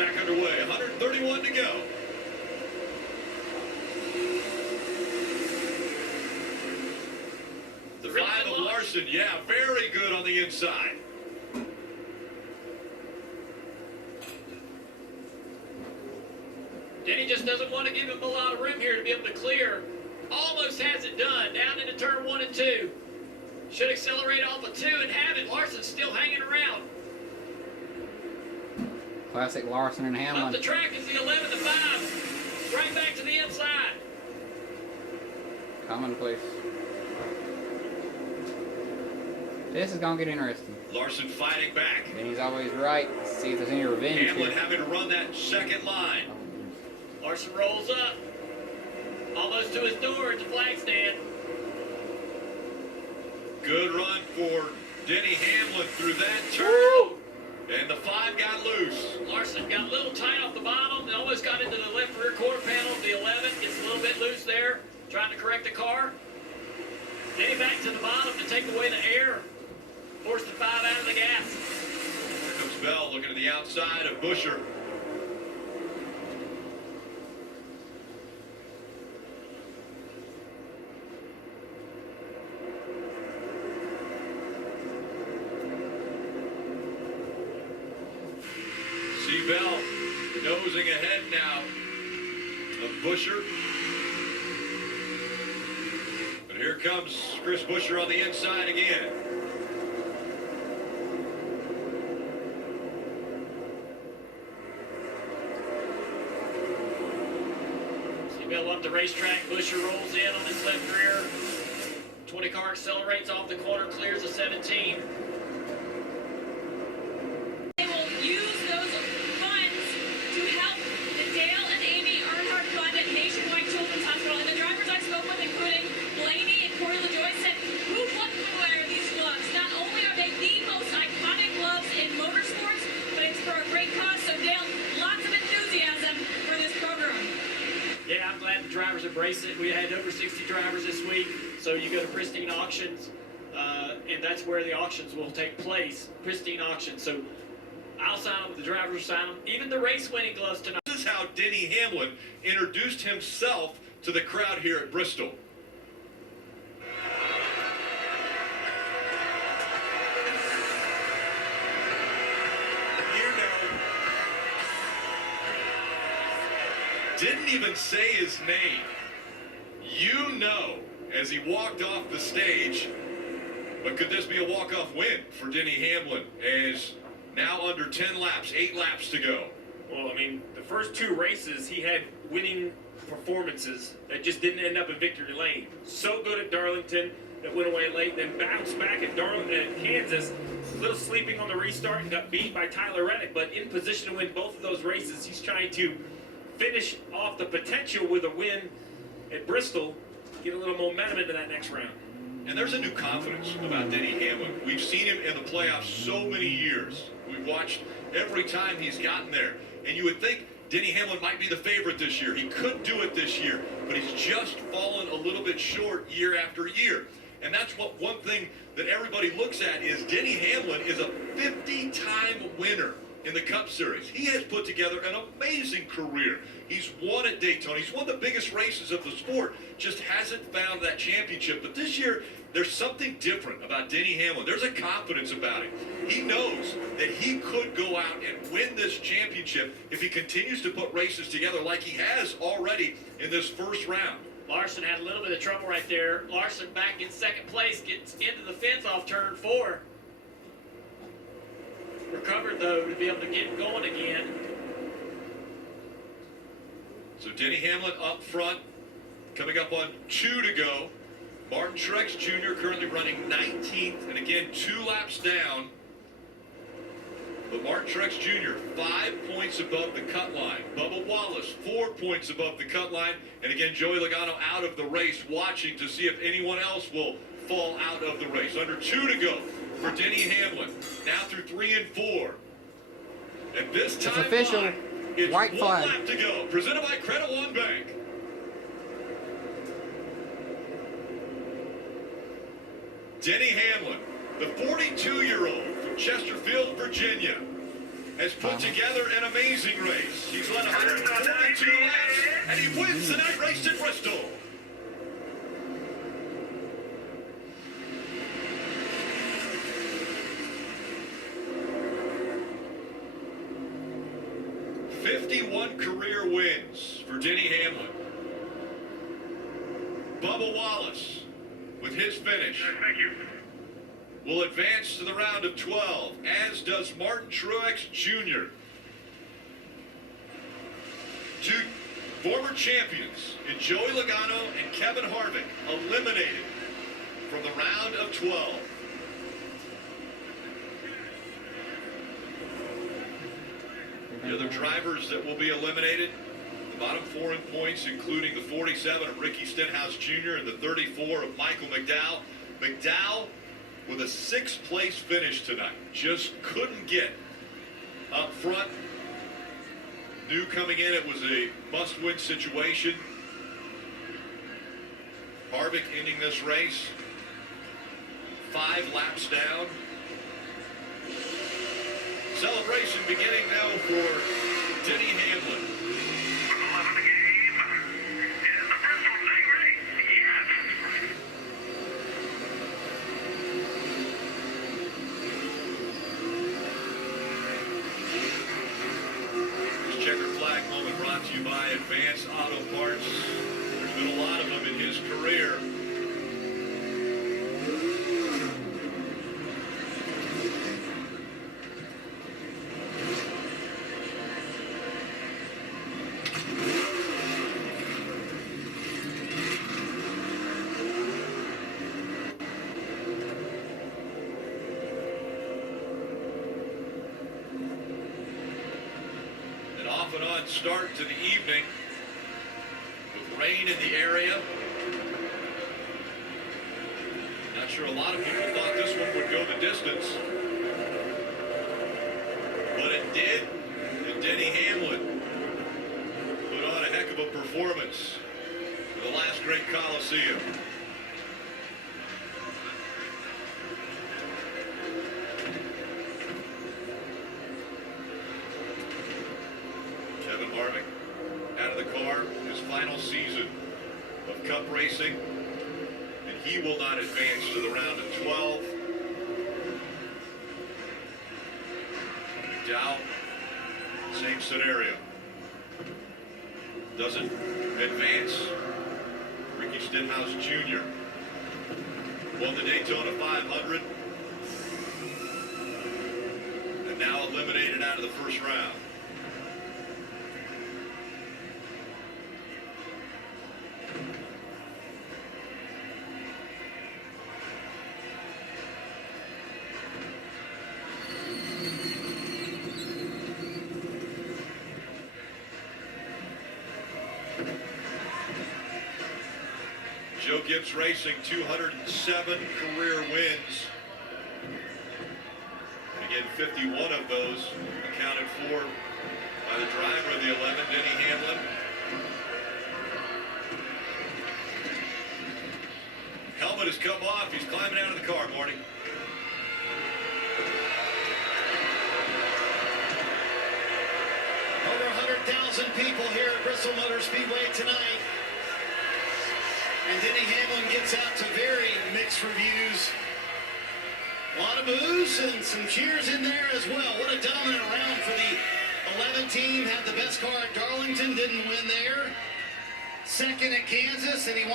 back underway. 131 to go. The 5 of Larson, yeah, very good on the inside. Denny just doesn't want to give him a lot of room here to be able to clear. Almost has it done. Down into turn 1 and 2. Should accelerate off of 2 and have it. Larson's still hanging around. Classic Larson and Hamlin. Up the track is the 11 to 5. Right back to the inside. Commonplace. This is going to get interesting. Larson fighting back. And he's always right. Let's see if there's any revenge Hamlin here. having to run that second line. Larson rolls up. Almost to his door at the flag stand. Good run for Denny Hamlin through that turn. And the 5 got loose. Larson got a little tight off the bottom and almost got into the left rear quarter panel of the 11. Gets a little bit loose there, trying to correct the car. Denny back to the bottom to take away the air. Force the 5 out of the gas. Here comes Bell looking to the outside of Buscher. Bell nosing ahead now of Buscher. But here comes Chris Buscher on the inside again. See Bell up the racetrack. Buscher rolls in on his left rear. 20 car accelerates off the corner, clears the 17. Drivers embrace it. We had over 60 drivers this week, so you go to Pristine Auctions, and that's where the auctions will take place. Pristine Auctions. So I'll sign them, the drivers will sign them, even the race-winning gloves tonight. This is how Denny Hamlin introduced himself to the crowd here at Bristol. Didn't even say his name. You know, as he walked off the stage. But could this be a walk-off win for Denny Hamlin as now under 10 laps, 8 laps to go? Well, I mean, the first 2 races he had winning performances that just didn't end up in victory lane. So good at Darlington that went away late, then bounced back at Kansas, a little sleeping on the restart and got beat by Tyler Reddick, but in position to win both of those races. He's trying to finish off the potential with a win at Bristol, get a little momentum into that next round. And there's a new confidence about Denny Hamlin. We've seen him in the playoffs so many years. We've watched every time he's gotten there. And you would think Denny Hamlin might be the favorite this year. He could do it this year, but he's just fallen a little bit short year after year. And that's what one thing that everybody looks at is Denny Hamlin is a 50-time winner in the Cup Series. He has put together an amazing career. He's won at Daytona. He's won the biggest races of the sport. Just hasn't found that championship. But this year, there's something different about Denny Hamlin. There's a confidence about him. He knows that he could go out and win this championship if he continues to put races together like he has already in this first round. Larson had a little bit of trouble right there. Larson back in second place, gets into the fence off turn 4. Recovered, though, to be able to get going again. So Denny Hamlin up front, coming up on 2 to go. Martin Truex Jr. currently running 19th, and again, 2 laps down. But Martin Truex Jr., 5 points above the cut line. Bubba Wallace, 4 points above the cut line. And again, Joey Logano out of the race, watching to see if anyone else will fall out of the race. Under 2 to go for Denny Hamlin. Now through 3 and 4. And this time, it's official. It's White 1 flag. lap to go. Presented by Credit One Bank. Denny Hamlin, the 42-year-old from Chesterfield, Virginia, has put together an amazing race. He's led 142 laps, and he wins the night race at Bristol. '51 career wins for Denny Hamlin. Bubba Wallace, with his finish, will advance to the round of 12, as does Martin Truex Jr. Two former champions in Joey Logano and Kevin Harvick eliminated from the round of 12. The other drivers that will be eliminated, the bottom 4 in points, including the 47 of Ricky Stenhouse Jr. and the 34 of Michael McDowell. McDowell with a 6th place finish tonight. Just couldn't get up front. Knew coming in it was a must-win situation. Harvick ending this race 5 laps down. Celebration beginning now for Denny Hamlin. This checkered flag moment brought to you by Advanced Auto Parts. There's been a lot of them in his career. Off and on start to the evening with rain in the area. Not sure a lot of people thought this one would go the distance, but it did, and Denny Hamlin put on a heck of a performance for the last great Coliseum. Kevin Harvick out of the car, his final season of Cup racing, and he will not advance to the round of 12. Dow, same scenario. Doesn't advance. Ricky Stenhouse Jr. won the Daytona 500 and now eliminated out of the first round. Joe Gibbs Racing, 207 career wins. And again, 51 of those accounted for by the driver of the 11, Denny Hamlin. Helmet has come off. He's climbing out of the car, Marty. Over 100,000 people here at Bristol Motor Speedway tonight. And Denny Hamlin gets out to very mixed reviews. A lot of boos and some cheers in there as well. What a dominant round for the 11 team. Had the best car at Darlington, didn't win there. Second at Kansas, and he won.